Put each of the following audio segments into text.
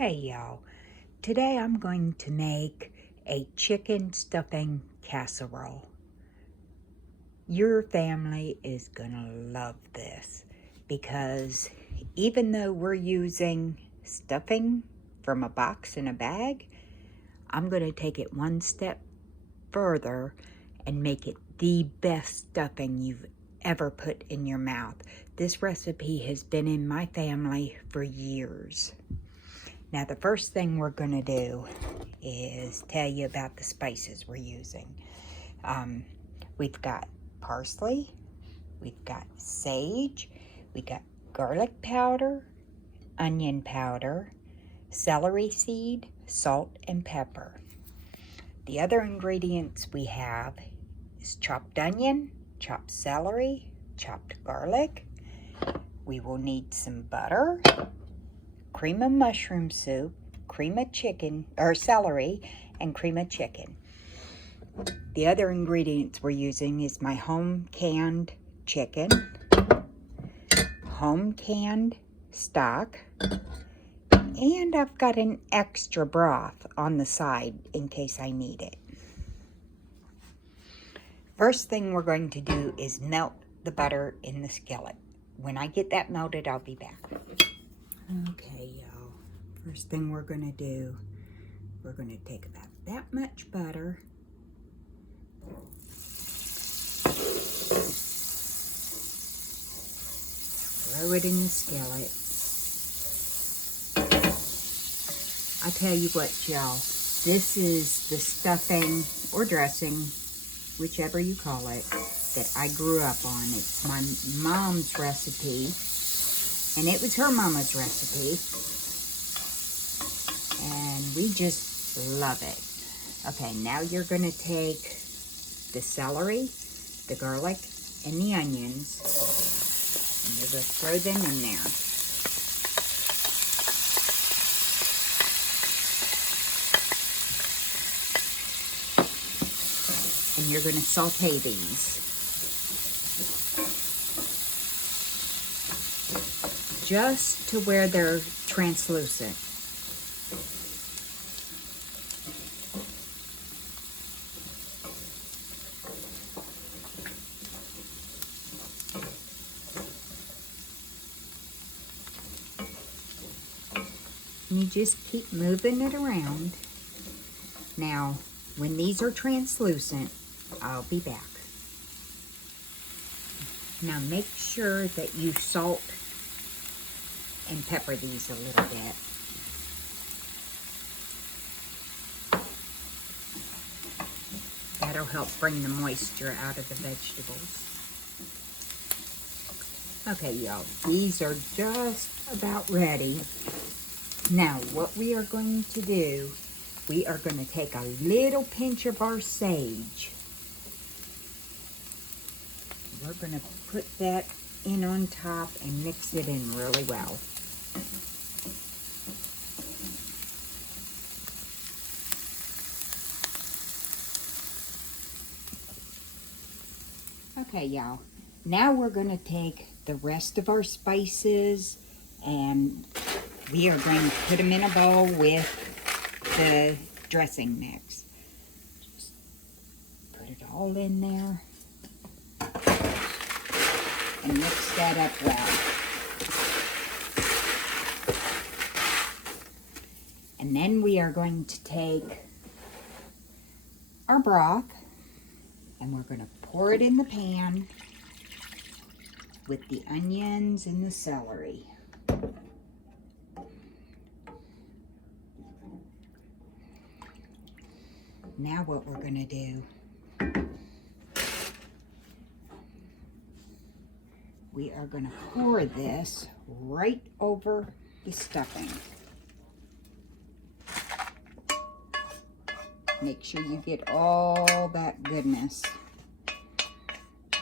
Hey y'all, today I'm going to make a chicken stuffing casserole. Your family is gonna love this because even though we're using stuffing from a box in a bag, I'm gonna take it one step further and make it the best stuffing you've ever put in your mouth. This recipe has been in my family for years. Now, the first thing we're going to do is tell you about the spices we're using. We've got parsley, we've got sage, we got garlic powder, onion powder, celery seed, salt, and pepper. The other ingredients we have is chopped onion, chopped celery, chopped garlic. We will need some butter, cream of mushroom soup, cream of chicken, or celery, and cream of chicken. The other ingredients we're using is my home canned chicken, home canned stock, and I've got an extra broth on the side in case I need it. First thing we're going to do is melt the butter in the skillet. When I get that melted, I'll be back. Okay, y'all. First thing we're going to do, we're going to take about that much butter. Throw it in the skillet. I tell you what, y'all. This is the stuffing or dressing, whichever you call it, that I grew up on. It's my mom's recipe. And it was her mama's recipe. And we just love it. Okay, now you're going to take the celery, the garlic, and the onions. And you're going to throw them in there. And you're going to saute these. Just to where they're translucent. And you just keep moving it around. Now, when these are translucent, I'll be back. Now make sure that you salt and pepper these a little bit. That'll help bring the moisture out of the vegetables. Okay, y'all, these are just about ready. Now, what we are going to do, we are going to take a little pinch of our sage. We're going to put that in on top and mix it in really well. Okay, y'all. Now we're going to take the rest of our spices and we are going to put them in a bowl with the dressing mix. Just put it all in there and mix that up well. And then we are going to take our broth and we're going to pour it in the pan with the onions and the celery. Now what we're going to do, we are going to pour this right over the stuffing. Make sure you get all that goodness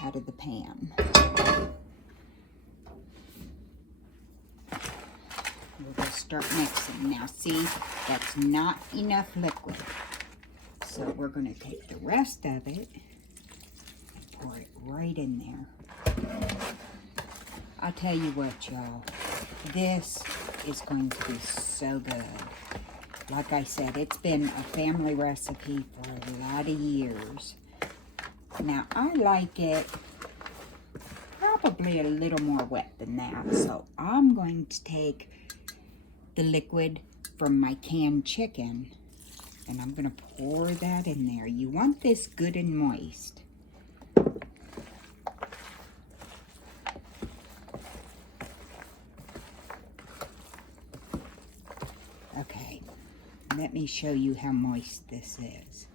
out of the pan. We're going to start mixing. Now see, that's not enough liquid. So we're going to take the rest of it and pour it right in there. I'll tell you what, y'all. This is going to be so good. Like I said, it's been a family recipe for a lot of years. Now, I like it probably a little more wet than that. So I'm going to take the liquid from my canned chicken and I'm going to pour that in there. You want this good and moist. Okay, let me show you how moist this is.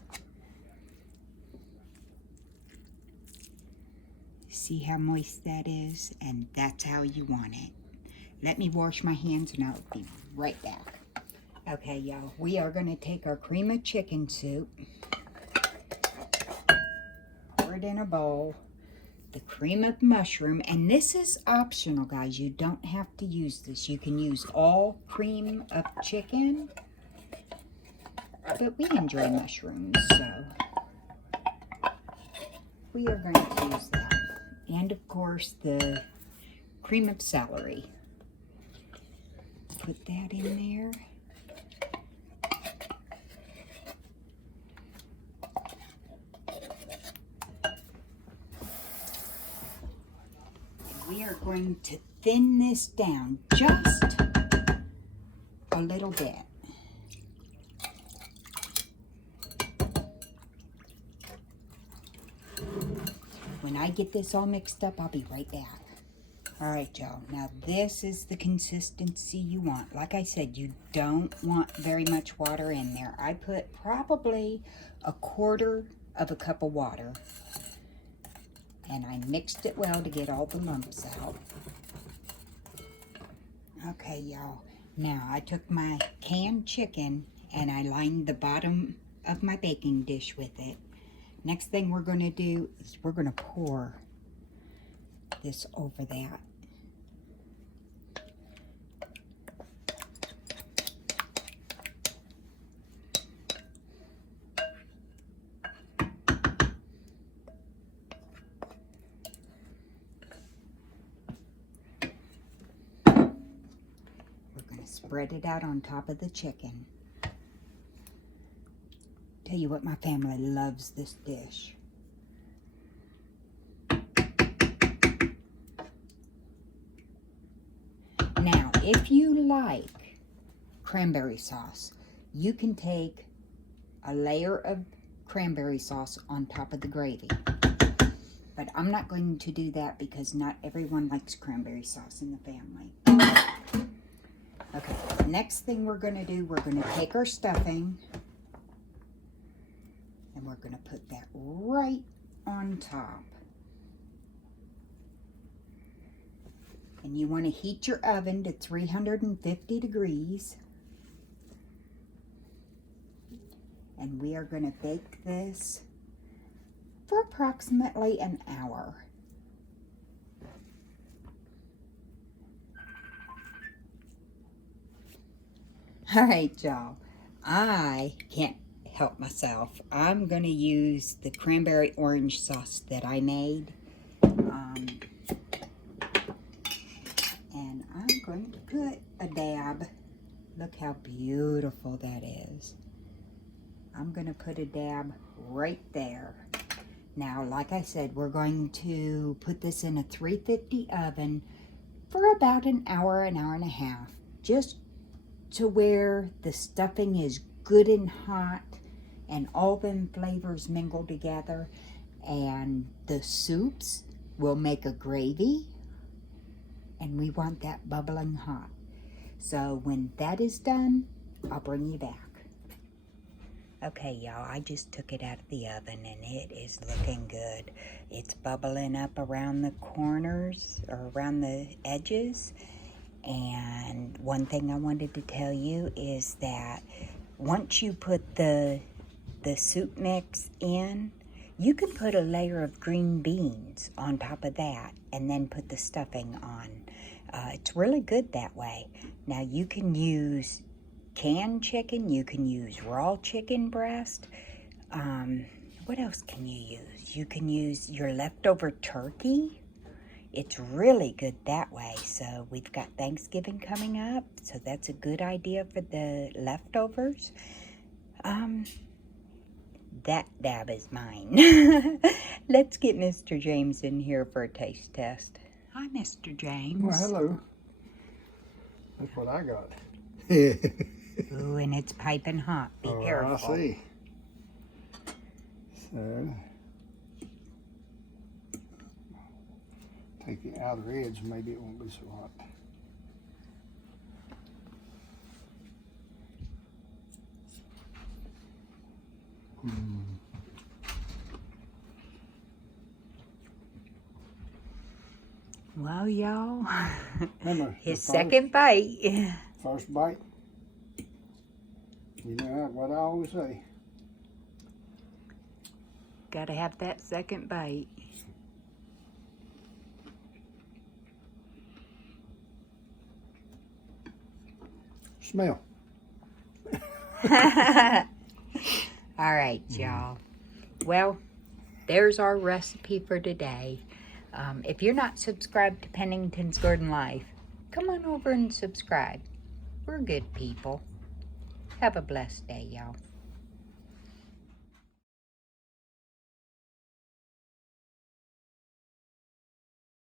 See how moist that is? And that's how you want it. Let me wash my hands and I'll be right back. Okay, y'all, we are going to take our cream of chicken soup, pour it in a bowl, the cream of mushroom, and this is optional, guys. You don't have to use this. You can use all cream of chicken, but we enjoy mushrooms, so we are going to use that. And, of course, the cream of celery. Put that in there. We are going to thin this down just a little bit. When I get this all mixed up, I'll be right back. All right, y'all. Now, this is the consistency you want. Like I said, you don't want very much water in there. I put probably 1/4 of a cup of water. And I mixed it well to get all the lumps out. Okay, y'all. Now, I took my canned chicken and I lined the bottom of my baking dish with it. Next thing we're going to do is we're going to pour this over that. Spread it out on top of the chicken. Tell you what, my family loves this dish. Now, if you like cranberry sauce, you can take a layer of cranberry sauce on top of the gravy. But I'm not going to do that because not everyone likes cranberry sauce in the family. Okay, next thing we're going to do, we're going to take our stuffing and we're going to put that right on top. And you want to heat your oven to 350 degrees. And we are going to bake this for approximately an hour. All right, y'all. I can't help myself. I'm going to use the cranberry orange sauce that I made. And I'm going to put a dab. Look how beautiful that is. I'm going to put a dab right there. Now, like I said, we're going to put this in a 350 oven for about an hour and a half. Just to where the stuffing is good and hot and all them flavors mingle together, and the soups will make a gravy, and we want that bubbling hot. So when that is done, I'll bring you back. Okay, y'all, I just took it out of the oven and it is looking good. It's bubbling up around the corners or around the edges. And one thing I wanted to tell you is that once you put the soup mix in, you can put a layer of green beans on top of that and then put the stuffing on. It's really good that way. Now you can use canned chicken, you can use raw chicken breast. What else can you use? You can use your leftover turkey. it's really good that way. So we've got Thanksgiving coming up, so that's a good idea for the leftovers. That dab is mine. Let's get Mr. James in here for a taste test. Hi, Mr. James. Well, hello. That's what I got. Ooh, and it's piping hot. Be careful. I see. So, take the outer edge, maybe it won't be so hot. Well, y'all, his the second bite. First bite. You know what I always say. Gotta have that second bite. Smell. All right, y'all. Well, there's our recipe for today. If you're not subscribed to Pennington's Garden Life, come on over and subscribe. We're good people. Have a blessed day, y'all.